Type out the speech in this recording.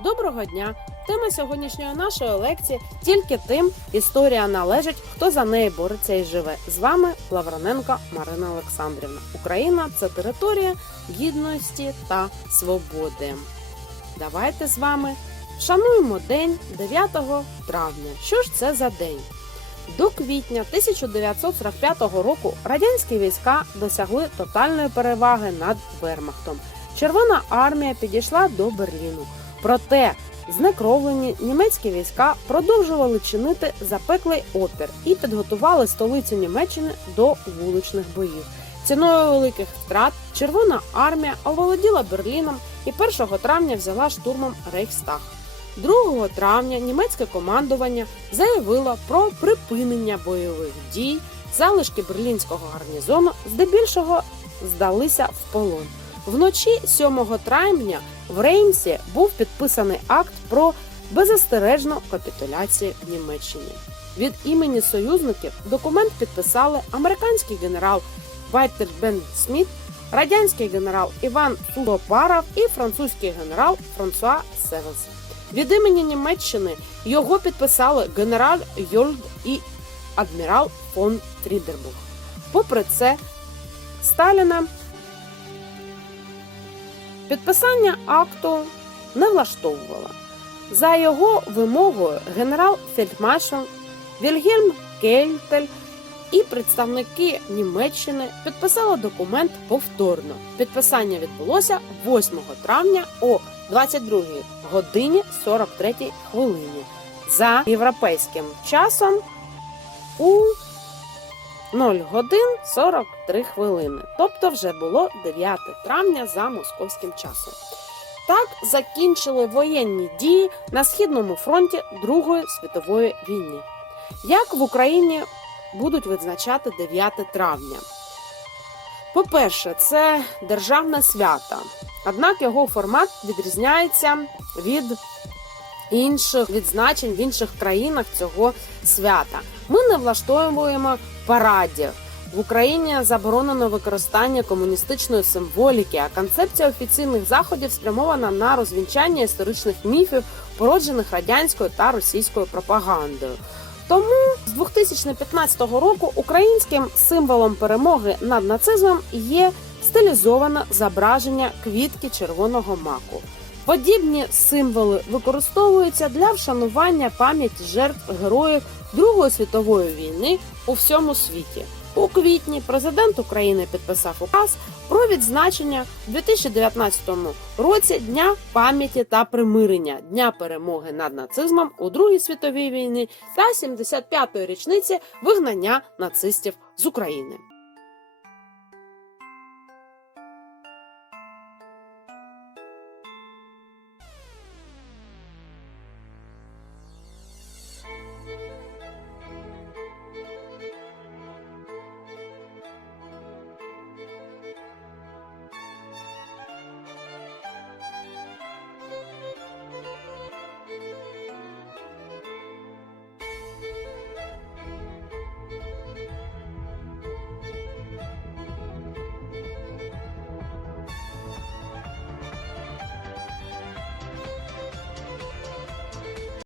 Доброго дня! Тема сьогоднішньої нашої лекції тільки тим історія належить, хто за неї бореться і живе. З вами Лавроненко Марина Олександрівна. Україна це територія гідності та свободи. Давайте з вами шануємо день 9 травня. Що ж це за день? До квітня 1945 року радянські війська досягли тотальної переваги над Вермахтом. Червона армія підійшла до Берліну. Проте знекровлені німецькі війська продовжували чинити запеклий опір і підготували столицю Німеччини до вуличних боїв. Ціною великих втрат Червона армія оволоділа Берліном і 1 травня взяла штурмом Рейхстаг. 2 травня німецьке командування заявило про припинення бойових дій. Залишки берлінського гарнізону здебільшого здалися в полон. Вночі 7 травня в Реймсі був підписаний акт про беззастережну капітуляцію в Німеччині. Від імені союзників документ підписали американський генерал Вайтер Бен Сміт, радянський генерал Іван Фулопаров і французький генерал Франсуа Севес. Від імені Німеччини його підписали генерал Йольд і адмірал фон Фрідербург. Попри це, Сталіна підписання акту не влаштовувало. За його вимогою генерал-фельдмаршал Вільгельм Кельтель і представники Німеччини підписали документ повторно. Підписання відбулося 8 травня о 22 годині 43 хвилині за європейським часом у 0 годин 43 хвилини. Тобто вже було 9 травня за московським часом. Так закінчили воєнні дії на східному фронті Другої світової війни. Як в Україні будуть відзначати 9 травня? По-перше, це державне свято. Однак його формат відрізняється від інших відзначень в інших країнах цього свята. Ми не влаштовуємо парадів. В Україні заборонено використання комуністичної символіки, а концепція офіційних заходів спрямована на розвінчання історичних міфів, породжених радянською та російською пропагандою. Тому з 2015 року українським символом перемоги над нацизмом є стилізоване зображення квітки червоного маку. Подібні символи використовуються для вшанування пам'яті жертв героїв Другої світової війни у всьому світі. У квітні президент України підписав указ про відзначення в 2019 році Дня пам'яті та примирення Дня перемоги над нацизмом у Другій світовій війні та 75-ї річниці вигнання нацистів з України.